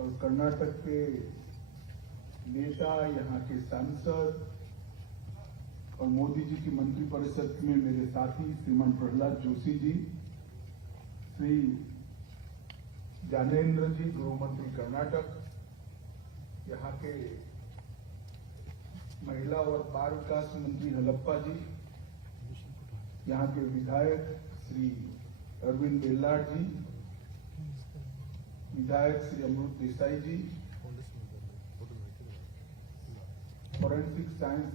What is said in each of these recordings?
और कर्नाटक के नेता, यहाँ के सांसद और मोदी जी की मंत्रिपरिषद में मेरे साथी श्रीमान प्रहलाद जोशी जी, श्री ज्ञानेन्द्र जी, गृह मंत्री कर्नाटक, यहाँ के महिला और बाल विकास मंत्री हलप्पा जी, यहाँ के विधायक श्री अरविंद बेल्लाड जी, विधायक श्री अमृत देसाई जी, फॉरेंसिक साइंस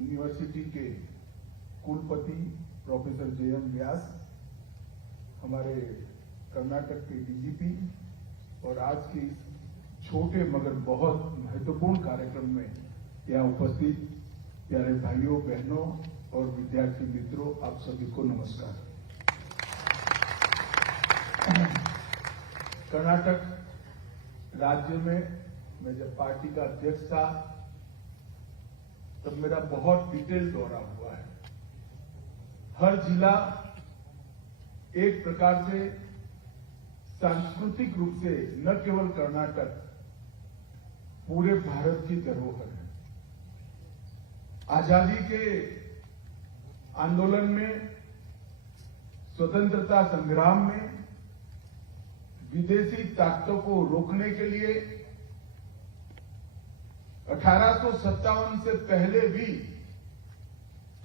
यूनिवर्सिटी के कुलपति प्रोफेसर जेएम व्यास, हमारे कर्नाटक के डीजीपी और आज के इस छोटे मगर बहुत महत्वपूर्ण कार्यक्रम में यहाँ उपस्थित प्यारे भाइयों बहनों और विद्यार्थी मित्रों, आप सभी को नमस्कार। कर्नाटक राज्य में मैं जब पार्टी का अध्यक्ष था तब मेरा बहुत डिटेल दौरा हुआ है। हर जिला एक प्रकार से सांस्कृतिक रूप से न केवल कर्नाटक, पूरे भारत की धरोहर है। आजादी के आंदोलन में, स्वतंत्रता संग्राम में विदेशी ताकतों को रोकने के लिए 1857 से पहले भी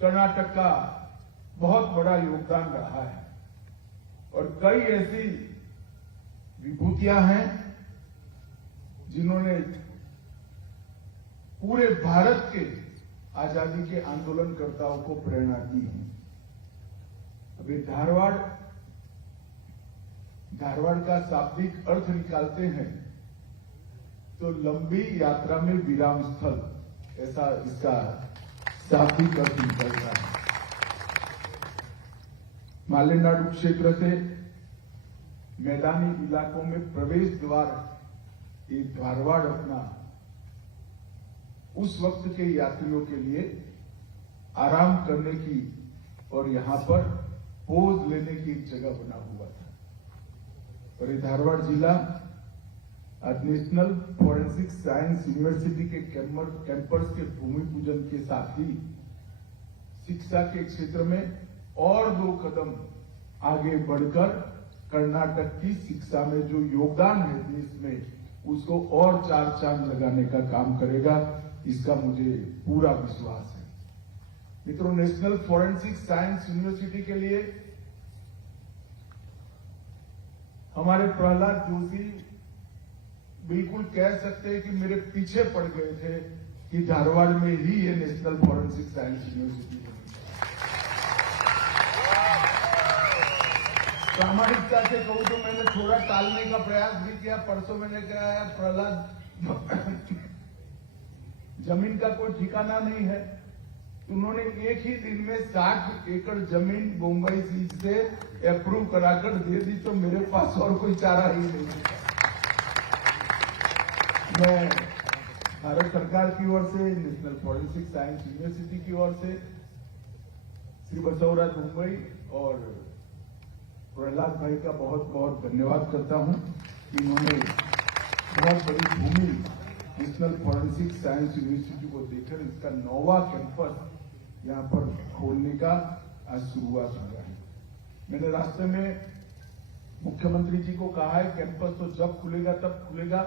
कर्नाटक का बहुत बड़ा योगदान रहा है और कई ऐसी विभूतियां हैं जिन्होंने पूरे भारत के आजादी के आंदोलनकर्ताओं को प्रेरणा दी है। अभी धारवाड़ का शाब्दिक अर्थ निकालते हैं तो लंबी यात्रा में विराम स्थल, ऐसा इसका शाब्दिक अर्थ निकलता है। मालेनाडु क्षेत्र से मैदानी इलाकों में प्रवेश द्वार एक धारवाड़ अपना उस वक्त के यात्रियों के लिए आराम करने की और यहां पर पोज लेने की एक जगह बना हुआ था। और ये धारवाड़ जिला नेशनल फॉरेंसिक साइंस यूनिवर्सिटी के कैंपस के भूमि पूजन के साथ ही शिक्षा के क्षेत्र में और 2 कदम आगे बढ़कर कर्नाटक की शिक्षा में जो योगदान है देश में, उसको और 4 चांद लगाने का काम करेगा, इसका मुझे पूरा विश्वास है। मित्रों, नेशनल फॉरेंसिक साइंस यूनिवर्सिटी के लिए हमारे प्रहलाद जोशी बिल्कुल कह सकते हैं कि मेरे पीछे पड़ गए थे कि धारवाड़ में ही ये नेशनल फॉरेंसिक साइंस यूनिवर्सिटी बनी। प्रामाणिकता से कहूं तो मैंने थोड़ा टालने का प्रयास भी किया। परसों मैंने कहा प्रहलाद जमीन का कोई ठिकाना नहीं है। उन्होंने एक ही दिन में 60 एकड़ जमीन मुंबई सीट से अप्रूव कराकर दे दी, तो मेरे पास और कोई चारा ही नहीं है। मैं भारत सरकार की ओर से, नेशनल फॉरेंसिक साइंस यूनिवर्सिटी की ओर से श्री बसवराज मुंबई और प्रहलाद भाई का बहुत बहुत धन्यवाद करता हूं कि इन्होंने बहुत बड़ी भूमि नेशनल फॉरेंसिक साइंस यूनिवर्सिटी को देकर इसका 9वां कैंपस यहां पर खोलने का आज शुरुआत हुआ है। मैंने रास्ते में मुख्यमंत्री जी को कहा है कैंपस तो जब खुलेगा तब खुलेगा,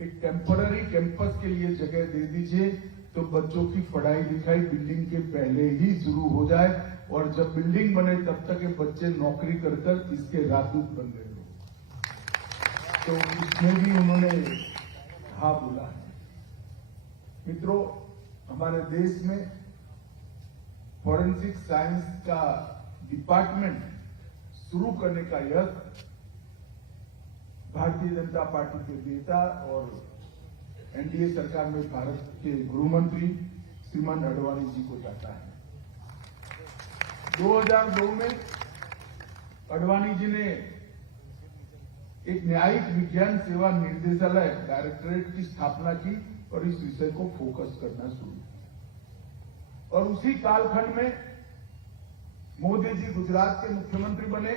एक टेम्पररी कैंपस के लिए जगह दे दीजिए तो बच्चों की पढ़ाई लिखाई बिल्डिंग के पहले ही शुरू हो जाए और जब बिल्डिंग बने तब तक ये बच्चे नौकरी कर कर इसके राजदूत बन रहे हो। तो इसमें भी उन्होंने हाँ बोला है। मित्रों, हमारे देश में फॉरेंसिक साइंस का डिपार्टमेंट शुरू करने का यश भारतीय जनता पार्टी के नेता और एनडीए सरकार में भारत के गृह मंत्री श्रीमान अडवाणी जी को जाता है। 2002 में अडवाणी जी ने एक न्यायिक विज्ञान सेवा निर्देशालय डायरेक्टरेट की स्थापना की और इस विषय को फोकस करना शुरू किया। और उसी कालखंड में मोदी जी गुजरात के मुख्यमंत्री बने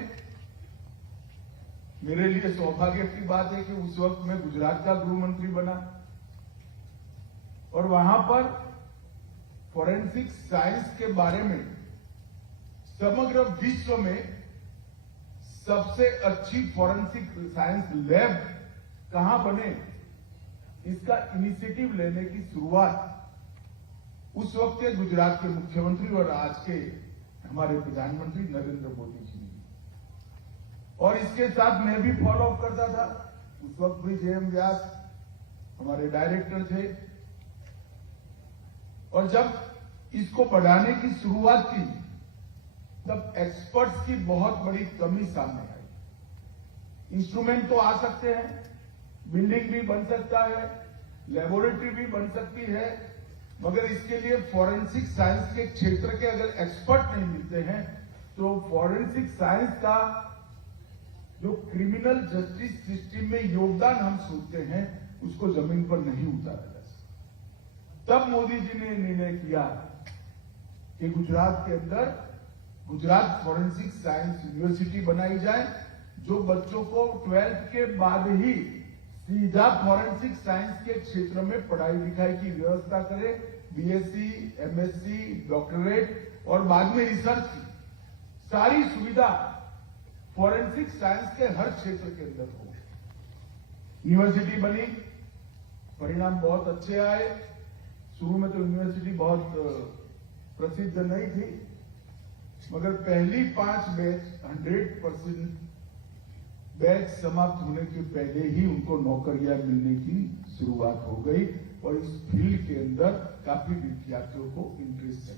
मेरे लिए सौभाग्य की बात है कि उस वक्त मैं गुजरात का गृह मंत्री बना और वहां पर फॉरेंसिक साइंस के बारे में समग्र विश्व में सबसे अच्छी फॉरेंसिक साइंस लैब कहां बने, इसका इनिशिएटिव लेने की शुरुआत उस वक्त के गुजरात के मुख्यमंत्री और आज के हमारे प्रधानमंत्री नरेंद्र मोदी जी ने। और इसके साथ मैं भी फॉलो अप करता था। उस वक्त भी जेएम व्यास हमारे डायरेक्टर थे और जब इसको बढ़ाने की शुरुआत की तब एक्सपर्ट्स की बहुत बड़ी कमी सामने आई। इंस्ट्रूमेंट तो आ सकते हैं, बिल्डिंग भी बन सकता है, लेबोरेटरी भी बन सकती है, मगर इसके लिए फॉरेंसिक साइंस के क्षेत्र के अगर एक्सपर्ट नहीं मिलते हैं तो फॉरेंसिक साइंस का जो क्रिमिनल जस्टिस सिस्टम में योगदान हम सोचते हैं उसको जमीन पर नहीं उतारा जा सकता। तब मोदी जी ने निर्णय किया कि गुजरात के अंदर गुजरात फॉरेंसिक साइंस यूनिवर्सिटी बनाई जाए, जो बच्चों को 12th के बाद ही सीधा फॉरेंसिक साइंस के क्षेत्र में पढ़ाई लिखाई की व्यवस्था करे, बीएससी, एमएससी, डॉक्टरेट और बाद में रिसर्च की सारी सुविधा फॉरेंसिक साइंस के हर क्षेत्र के अंदर हो। यूनिवर्सिटी बनी, परिणाम बहुत अच्छे आए। शुरू में तो यूनिवर्सिटी बहुत प्रसिद्ध नहीं थी, मगर पहली 5 बैच 100% बैच समाप्त होने के पहले ही उनको नौकरियां मिलने की शुरुआत हो गई और इस फील्ड के अंदर काफी विद्यार्थियों को इंटरेस्ट है।